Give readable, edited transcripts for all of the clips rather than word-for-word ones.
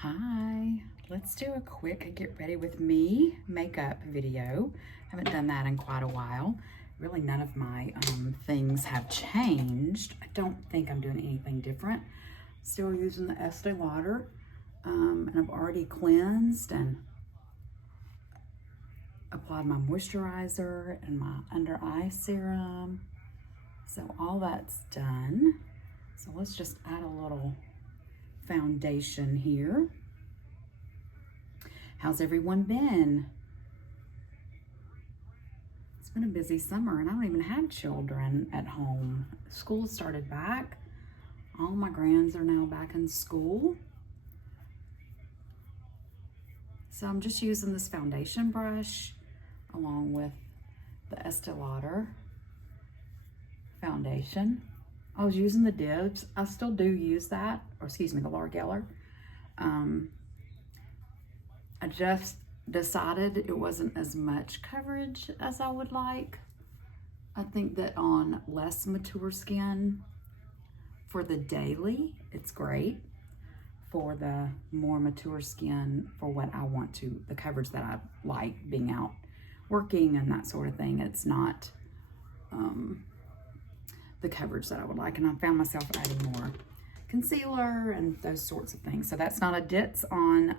Hi, let's do a quick get ready with me makeup video. Haven't done that in quite a while. Really none of my things have changed. I don't think I'm doing anything different. Still using the Estee Lauder, and I've already cleansed and applied my moisturizer and my under eye serum. So all that's done. So let's just add a little foundation here. How's everyone been? It's been a busy summer and I don't even have children at home. School started back. All my grands are now back in school. So I'm just using this foundation brush along with the Estee Lauder foundation. I was using the Dibs. I still do use that, or excuse me, the Laura Geller. I just decided it wasn't as much coverage as I would like. I think that on less mature skin, for the daily, it's great. For the more mature skin, for what I want to, the coverage that I like, being out working and that sort of thing, it's not the coverage that I would like. And I found myself adding more concealer and those sorts of things. So that's not a ditz on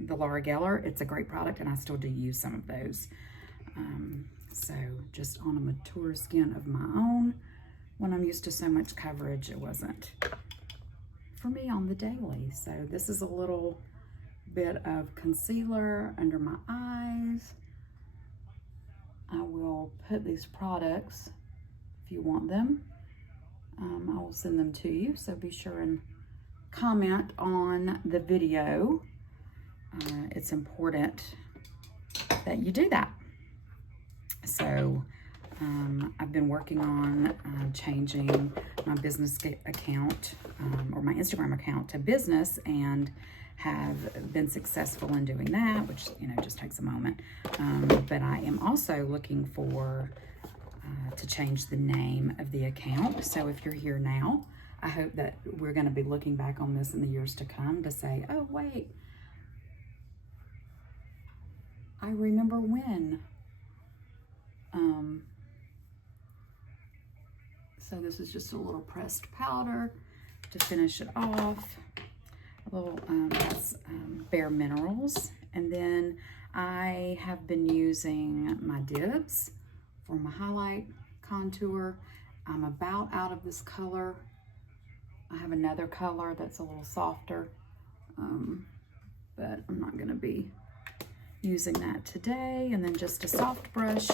the Laura Geller. It's a great product and I still do use some of those. So just on a mature skin of my own, when I'm used to so much coverage, it wasn't for me on the daily. So this is a little bit of concealer under my eyes. I will put these products, if you want them, I will send them to you. So be sure and comment on the video. It's important that you do that. So I've been working on changing my business account or my Instagram account to business, and have been successful in doing that, which, you know, just takes a moment. But I am also looking for to change the name of the account. So if you're here now, I hope that we're going to be looking back on this in the years to come to say, oh, wait, I remember when. So this is just a little pressed powder to finish it off. A little, that's Bare Minerals. And then I have been using my Dibs for my highlight contour. I'm about out of this color. I have another color that's a little softer, but I'm not gonna be using that today. And then just a soft brush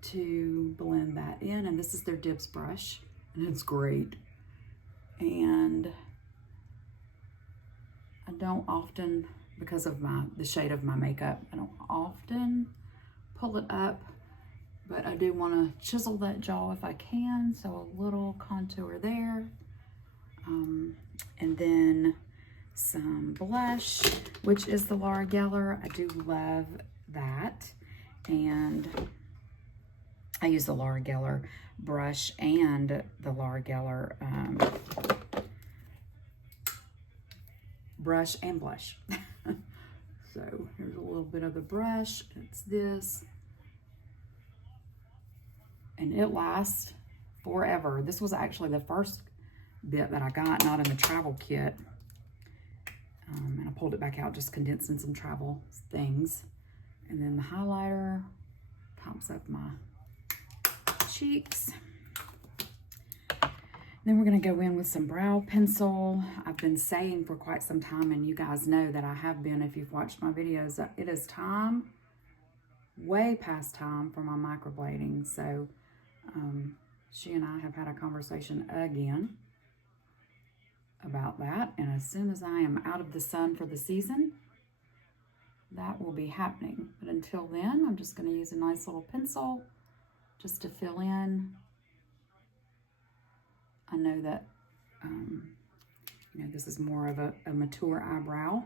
to blend that in. And this is their Dibs brush, and it's great. And I don't often, because of the shade of my makeup, I don't often pull it up, but I do want to chisel that jaw if I can. So a little contour there. And then some blush, which is the Laura Geller. I do love that. And I use the Laura Geller brush and the Laura Geller brush and blush. So here's a little bit of the brush. It's this. And it lasts forever. This was actually the first bit that I got, not in the travel kit. And I pulled it back out, just condensing some travel things. And then the highlighter pops up my cheeks. Then we're gonna go in with some brow pencil. I've been saying for quite some time, and you guys know that I have been, if you've watched my videos, that it is time, way past time for my microblading. So she and I have had a conversation again about that. And as soon as I am out of the sun for the season, that will be happening. But until then, I'm just gonna use a nice little pencil just to fill in. I know that, you know, this is more of a mature eyebrow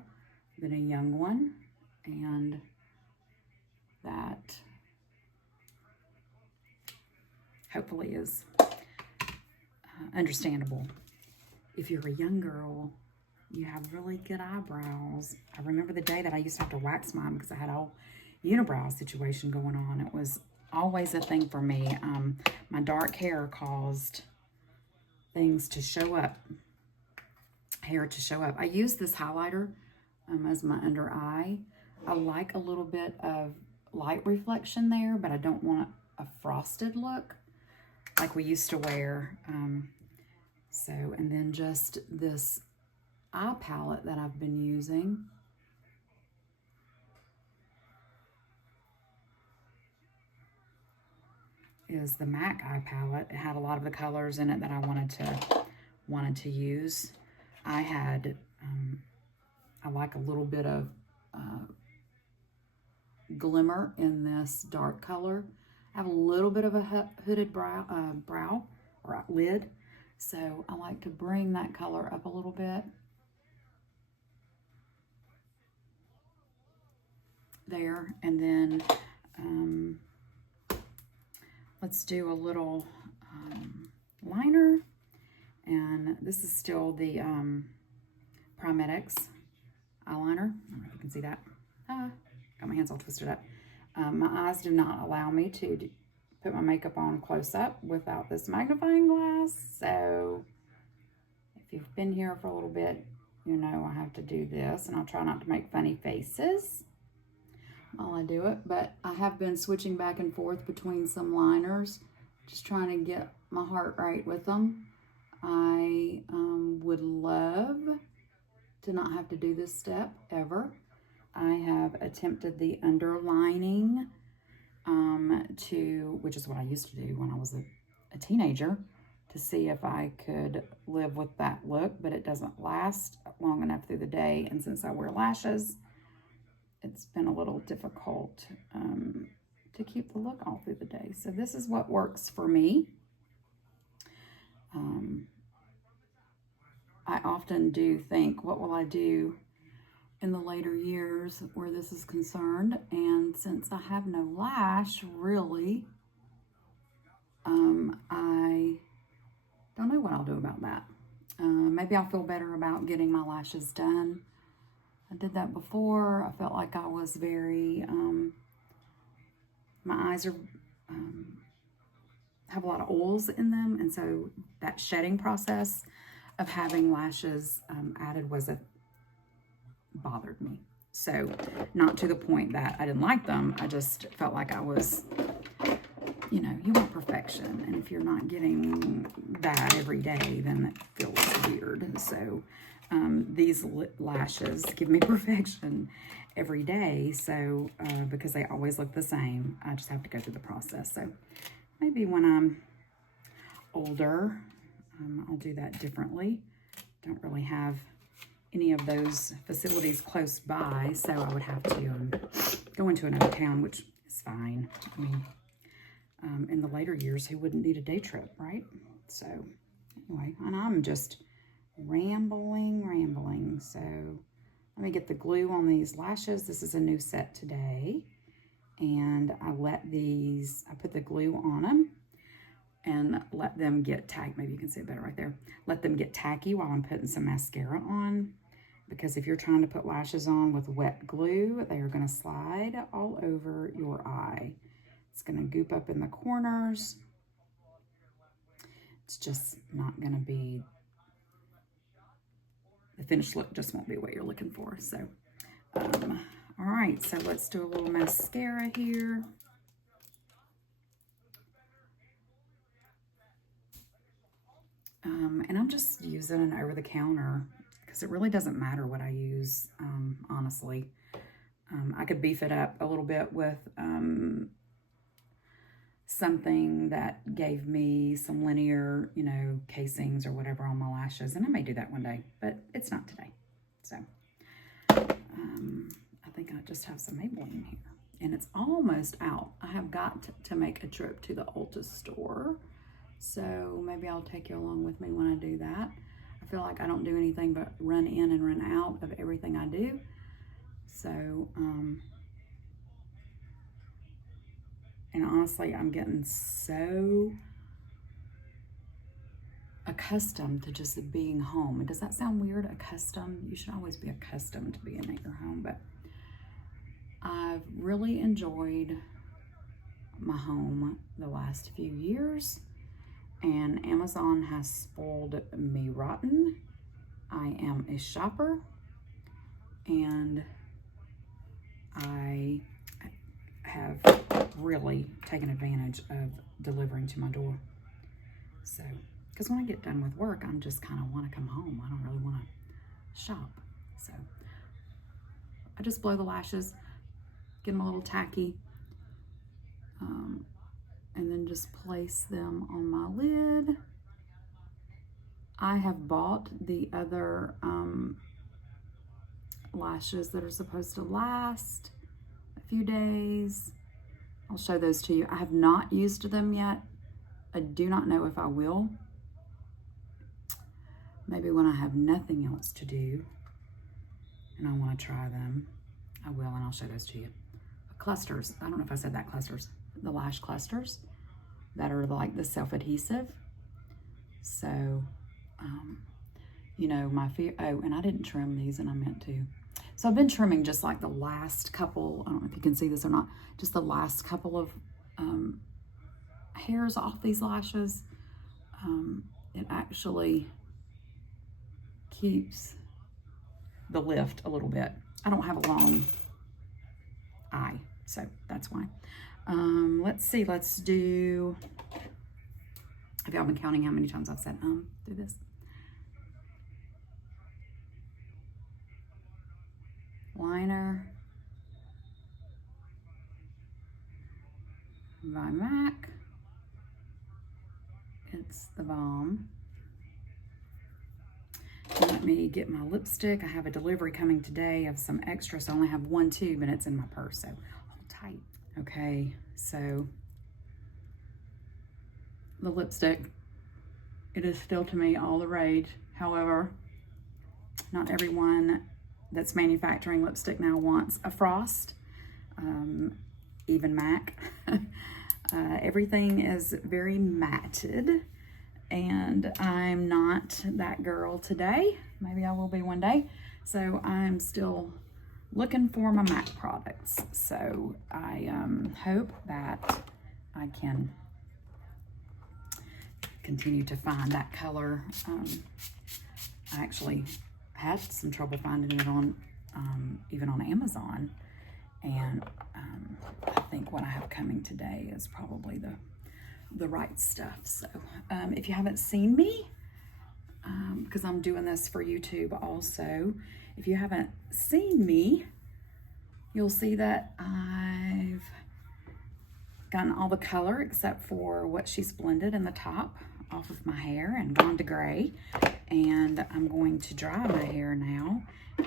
than a young one, and that hopefully is understandable. If you're a young girl you have really good eyebrows. I remember the day that I used to have to wax mine because I had a whole unibrow situation going on. It was always a thing for me. My dark hair caused things to show up, hair to show up. I use this highlighter as my under eye. I like a little bit of light reflection there, but I don't want a frosted look like we used to wear. And then just this eye palette that I've been using. Is the MAC eye palette. It had a lot of the colors in it that I wanted to use. I had, I like a little bit of glimmer in this dark color. I have a little bit of a hooded brow or lid, so I like to bring that color up a little bit. There, and then let's do a little liner, and this is still the Primetics eyeliner. I don't know if you can see that. Got my hands all twisted up. My eyes do not allow me to put my makeup on close up without this magnifying glass, so if you've been here for a little bit, you know I have to do this, and I'll try not to make funny faces while I do it, but I have been switching back and forth between some liners, just trying to get my heart right with them. I would love to not have to do this step ever. I have attempted the underlining which is what I used to do when I was a teenager, to see if I could live with that look, but it doesn't last long enough through the day, and since I wear lashes, it's been a little difficult to keep the look all through the day. So this is what works for me. I often do think, what will I do in the later years where this is concerned? And since I have no lash, really, I don't know what I'll do about that. Maybe I'll feel better about getting my lashes done. I did that before. I felt like I was very, my eyes are, have a lot of oils in them, and so that shedding process of having lashes added bothered me. So not to the point that I didn't like them, I just felt like I was, you know, you want perfection, and if you're not getting that every day, then it feels weird. So these lashes give me perfection every day, so because they always look the same, I just have to go through the process. So maybe when I'm older, I'll do that differently. Don't really have any of those facilities close by, so I would have to go into another town, which is fine. I mean, in the later years, who wouldn't need a day trip, right? So anyway, and I'm just rambling. So let me get the glue on these lashes. This is a new set today, and I put the glue on them and let them get tacky. Maybe you can see it better right there. Let them get tacky while I'm putting some mascara on, because if you're trying to put lashes on with wet glue, they are going to slide all over your eye. It's going to goop up in the corners. It's just not going to be, the finished look just won't be what you're looking for. So, all right, so let's do a little mascara here. And I'm just using an over-the-counter because it really doesn't matter what I use, honestly. I could beef it up a little bit with something that gave me some linear, you know, casings or whatever on my lashes, and I may do that one day, but it's not today. So I think I just have some Maybelline here, and it's almost out. I have got to make a trip to the Ulta store, so maybe I'll take you along with me when I do that. I feel like I don't do anything but run in and run out of everything I do. So, and honestly, I'm getting so accustomed to just being home. Does that sound weird? Accustomed? You should always be accustomed to being at your home, but I've really enjoyed my home the last few years, and Amazon has spoiled me rotten. I am a shopper, and I have really taken advantage of delivering to my door. So, because when I get done with work, I'm just kind of want to come home. I don't really want to shop. So, I just blow the lashes, get them a little tacky, and then just place them on my lid. I have bought the other lashes that are supposed to last a few days. I'll show those to you. I have not used them yet. I do not know if I will. Maybe when I have nothing else to do and I want to try them, I will, and I'll show those to you. Clusters, I don't know if I said that, clusters. The lash clusters that are like the self-adhesive. So, you know, and I didn't trim these, and I meant to. So I've been trimming just like the last couple, I don't know if you can see this or not, just the last couple of hairs off these lashes. It actually keeps the lift a little bit. I don't have a long eye, so that's why. Let's see, let's do, have y'all been counting how many times I've said through this? Liner by MAC. It's the bomb. Let me get my lipstick. I have a delivery coming today of some extra, so I only have one tube and it's in my purse, so hold tight. Okay, so the lipstick, it is still to me all the rage. However, not everyone that's manufacturing lipstick now wants a frost, even MAC. Everything is very matted, and I'm not that girl today. Maybe I will be one day. So I'm still looking for my MAC products. So I hope that I can continue to find that color. I actually had some trouble finding it on even on Amazon, and I think what I have coming today is probably the right stuff. So if you haven't seen me, because I'm doing this for YouTube also, if you haven't seen me, you'll see that I've gotten all the color except for what she's blended in the top off of my hair and gone to gray. And I'm going to dry my hair now.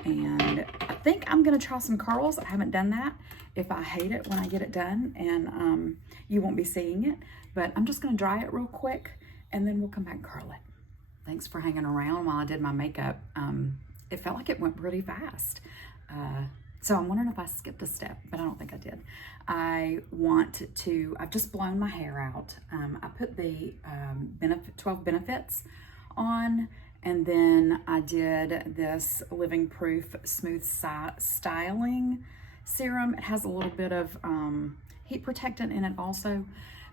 And I think I'm gonna try some curls. I haven't done that. If I hate it when I get it done, and you won't be seeing it, but I'm just gonna dry it real quick and then we'll come back and curl it. Thanks for hanging around while I did my makeup. It felt like it went pretty fast. So I'm wondering if I skipped a step, but I don't think I did. I've just blown my hair out. I put the 12 Benefits on, and then I did this Living Proof Smooth Styling Serum. It has a little bit of heat protectant in it also,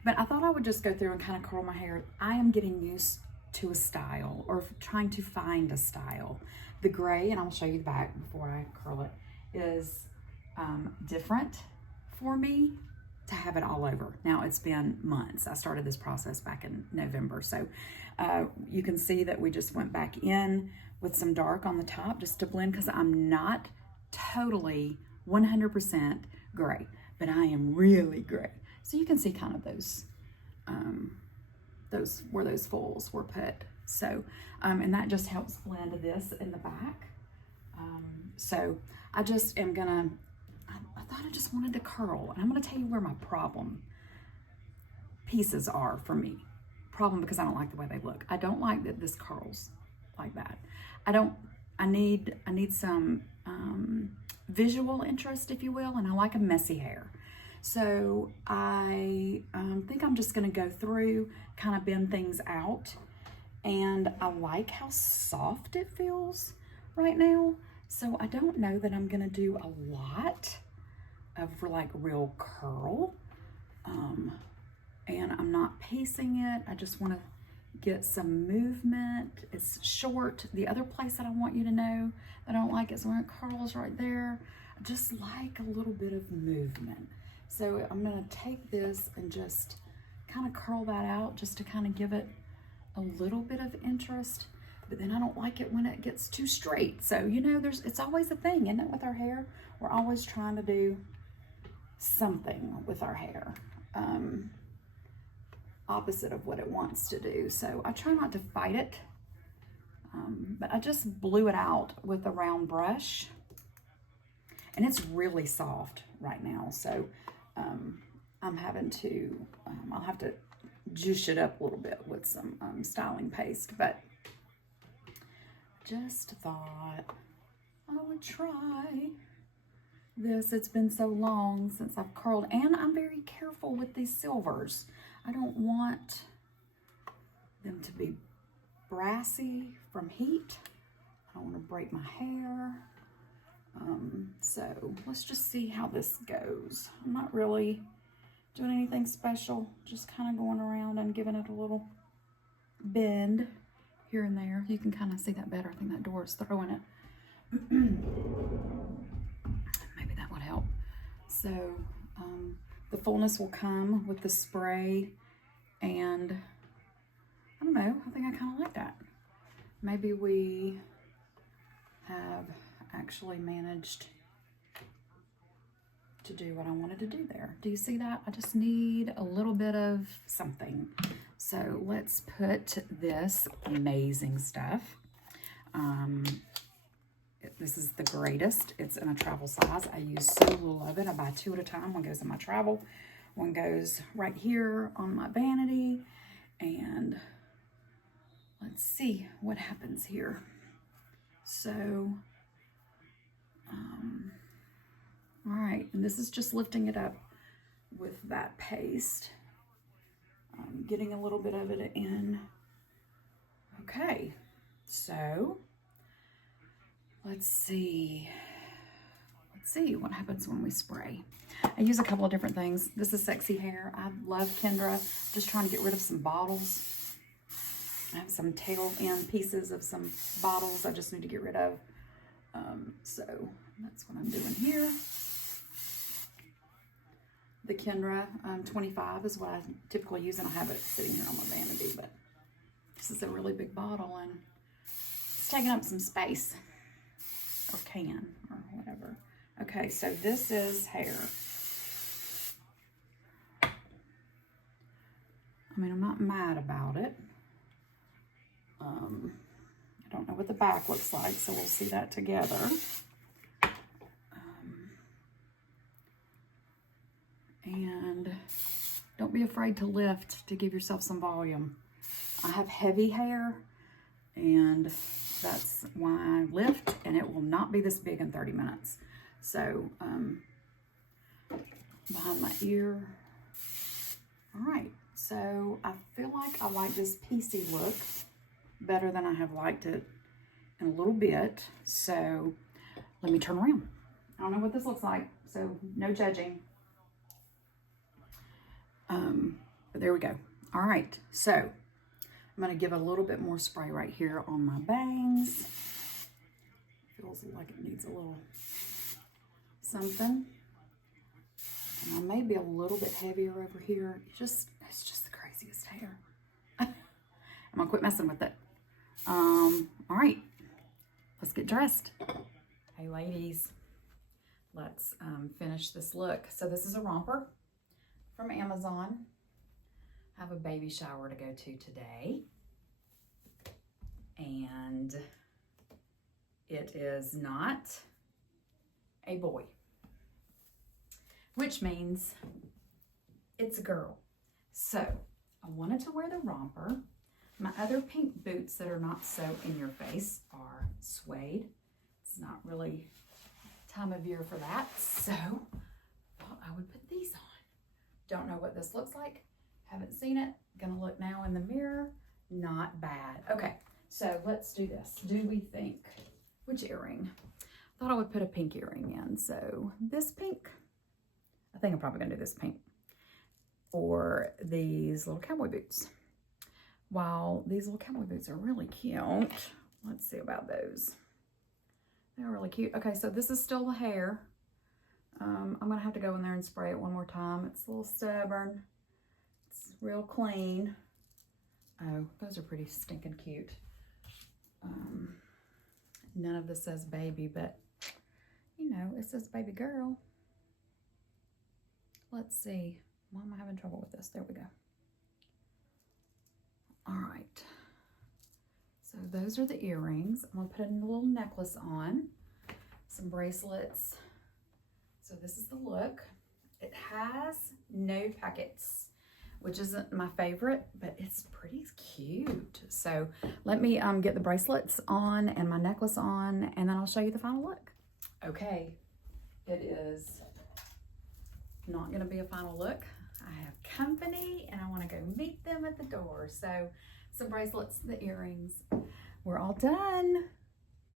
but I thought I would just go through and kind of curl my hair. I am getting used to a style, or trying to find a style. The gray, and I'll show you the back before I curl it, is different for me to have it all over. Now, it's been months. I started this process back in November. So you can see that we just went back in with some dark on the top just to blend, because I'm not totally 100% gray, but I am really gray. So you can see kind of those where those folds were put. So, and that just helps blend this in the back. So I just am gonna, I thought I just wanted to curl, and I'm gonna tell you where my problem pieces are for me. Problem because I don't like the way they look. I don't like that this curls like that. I need some visual interest, if you will, and I like a messy hair. So I think I'm just gonna go through, kind of bend things out, And I like how soft it feels right now. So I don't know that I'm gonna do a lot of like real curl. And I'm not piecing it. I just wanna get some movement. It's short. The other place that I want you to know that I don't like is when it curls right there. I just like a little bit of movement. So I'm gonna take this and just kind of curl that out just to kind of give it a little bit of interest, but then I don't like it when it gets too straight. So, you know, it's always a thing, isn't it, with our hair? We're always trying to do something with our hair. Opposite of what it wants to do. So I try not to fight it, but I just blew it out with a round brush, and it's really soft right now. So I'm having to, I'll have to juice it up a little bit with some styling paste, but just thought I would try this. It's been so long since I've curled, and I'm very careful with these silvers. I don't want them to be brassy from heat. I don't want to break my hair. So let's just see how this goes. I'm not really doing anything special, just kind of going around and giving it a little bend here and there. You can kind of see that better. I think that door is throwing it. Maybe that would help. So the fullness will come with the spray, and I don't know, I think I kind of like that. Maybe we have actually managed to do what I wanted to do there. Do you see that? I just need a little bit of something. So let's put this amazing stuff. This is the greatest. It's in a travel size. I use so little of it. I buy 2 at a time. One goes in my travel, one goes right here on my vanity. And let's see what happens here. So, all right, and this is just lifting it up with that paste. Getting a little bit of it in. Okay, so let's see what happens when we spray. I use a couple of different things. This is Sexy Hair. I love Kendra. Just trying to get rid of some bottles. I have some tail end pieces of some bottles I just need to get rid of. So that's what I'm doing here. The Kendra 25 is what I typically use, and I have it sitting here on my vanity, but this is a really big bottle, and it's taking up some space, or can, or whatever. Okay, so this is hair. I mean, I'm not mad about it. I don't know what the back looks like, so we'll see that together. And don't be afraid to lift to give yourself some volume. I have heavy hair, and that's why I lift, and it will not be this big in 30 minutes. So, behind my ear. All right, so I feel like I like this piecey look better than I have liked it in a little bit. So let me turn around. I don't know what this looks like, so no judging. But there we go. All right, so I'm gonna give a little bit more spray right here on my bangs. Feels like it needs a little something. And I may be a little bit heavier over here. It's just the craziest hair. I'm gonna quit messing with it. All right, let's get dressed. Hey ladies, let's finish this look. So this is a romper from Amazon. I have a baby shower to go to today, and it is not a boy, which means it's a girl. So I wanted to wear the romper. My other pink boots that are not so in your face are suede. It's not really time of year for that, so thought I would put these on. Don't know what this looks like. Haven't seen it. Gonna look now in the mirror. Not bad. Okay, so let's do this. Do we think, which earring? I thought I would put a pink earring in. So this pink, I think I'm probably gonna do this pink. Or these little cowboy boots. While these little cowboy boots are really cute, let's see about those. They're really cute. Okay, so this is still the hair. I'm gonna have to go in there and spray it one more time. It's a little stubborn. It's real clean. Oh, those are pretty stinking cute. None of this says baby, but you know, it says baby girl. Let's see. Why am I having trouble with this? There we go. All right. So those are the earrings. I'm gonna put a little necklace on, some bracelets. So this is the look. It has no packets, which isn't my favorite, but it's pretty cute. So let me get the bracelets on and my necklace on, and then I'll show you the final look. Okay, it is not gonna be a final look. I have company and I wanna go meet them at the door. So some bracelets, the earrings, we're all done.